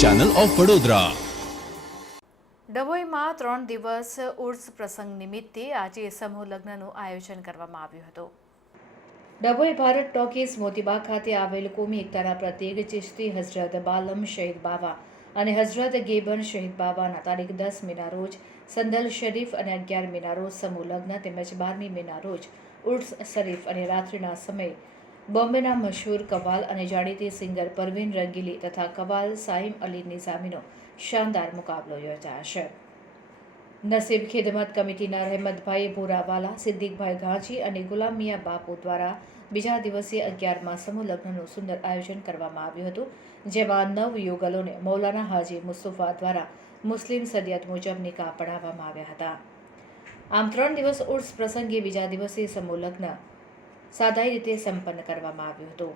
Channel of Vadodara. ડભોઈમાં 3 દિવસ ઉર્સ પ્રસંગ નિમિત્તે આજે સમૂહ લગ્નનું આયોજન કરવામાં આવ્યું હતું। ડભોઈ ભારત ટોકીઝ મોતીબાગ ખાતે આવેલ કોમી એકતાના પ્રતીક ચિશ્તી હઝરત બાલમ શહીદ બાવા અને હઝરત ગેબન શહીદ બાવાના તારીખ 10 મેના રોજ સંદલ શરીફ અને 11 મેના રોજ સમૂહ લગ્ન તેમજ 12મી મેના રોજ ઉર્સ શરીફ અને રાત્રિના સમયે બોમ્બેના મશહૂર કવાલ અને જાણીતી સિંગર પરવીન રંગીલી તથા કવાલ સાઇમ અલી નિઝામીનો શાનદાર મુકાબલો યોજાશે। નસીબ ખિદમત કમિટીના રહેમતભાઈ ભોરાવાલા, સિદ્દીકભાઈ ઘાંચી અને ગુલામ મિયા બાપુ દ્વારા બીજા દિવસે 11મા સમૂહ લગ્નનું સુંદર આયોજન કરવામાં આવ્યું હતું, જેમાં 9 યુગલોને મૌલાના હાજી મુસ્તફા દ્વારા મુસ્લિમ સદિયત મુજબ નિકાહ પઢાવવામાં આવ્યા હતા। આમ 3 દિવસ ઉર્સ પ્રસંગે બીજા દિવસે સમૂહ લગ્ન સાદાઈ રીતે સંપન્ન કરવામાં આવ્યું હતું।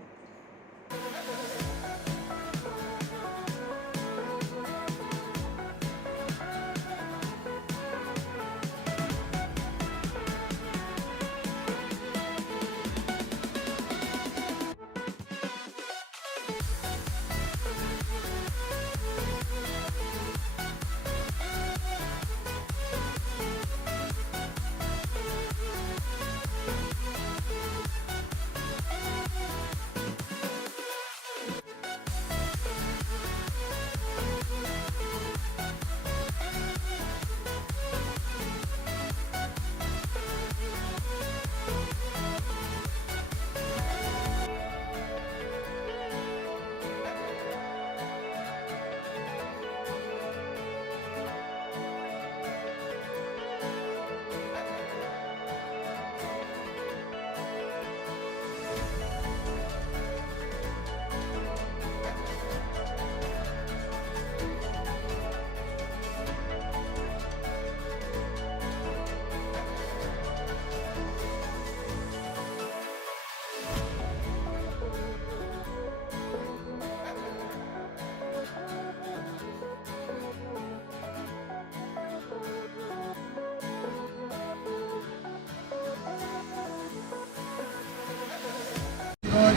રોજ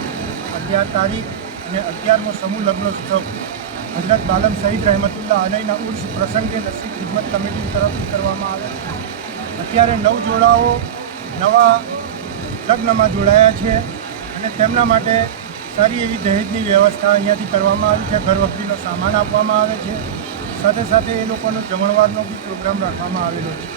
11 તારીખ અને 11મો સમૂહ લગ્નોત્સવ હઝરત બાલમ શહીદ રહેમતુલ્લાહ અલૈના ઉર્સ પ્રસંગે નસીબ ખિદમત કમિટી તરફથી કરવામાં આવે છે। અત્યારે 9 જોડાઓ નવા લગ્નમાં જોડાયા છે અને તેમના માટે સારી એવી દહેજની વ્યવસ્થા અહીંયાથી કરવામાં આવી છે। ઘર વખરીનો સામાન આપવામાં આવે છે, સાથે સાથે એ લોકોનો જમણવારનો બી પ્રોગ્રામ રાખવામાં આવેલો છે।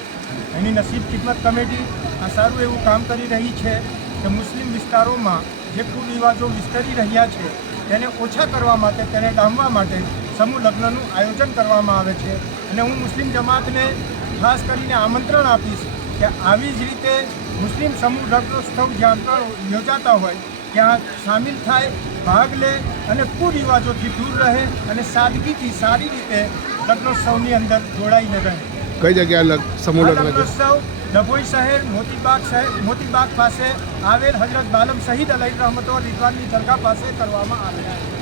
એની નસીબ ખિદમત કમિટી આ સારું એવું કામ કરી રહી છે કે મુસ્લિમ વિસ્તારોમાં જે કુરિવાજો વિસ્તરી રહ્યા છે તેને ઓછા કરવા માટે, તેને ડામવા માટે સમૂહ લગ્નનું આયોજન કરવામાં આવે છે। અને હું મુસ્લિમ જમાતને ખાસ કરીને આમંત્રણ આપીશ કે આવી જ રીતે મુસ્લિમ સમૂહ લગ્નોત્સવ જ્યાં પણ યોજાતા હોય ત્યાં સામેલ થાય, ભાગ લે અને કુરિવાજોથી દૂર રહે અને સાદગીથી સારી રીતે લગ્નોત્સવની અંદર જોડાઈને રહે। કઈ જગ્યાએ સમૂહ લગ્ન લગ્નોત્સવ ડભોઈ શહેર મોતીબાગ પાસે આવેલ હઝરત બાલમ શહીદ અલૈ રહમતો રિદવાનની દરગાહ પાસે કરવામાં આવે છે।